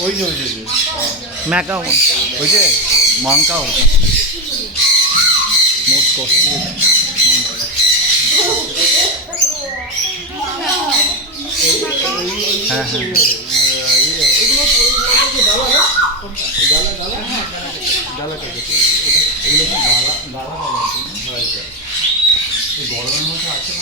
ওই যে ওই যে ম্যাকাও ওই যে মাংকাও মোস্ট কস্টলি। হ্যাঁ হ্যাঁ গরমের মধ্যে আছে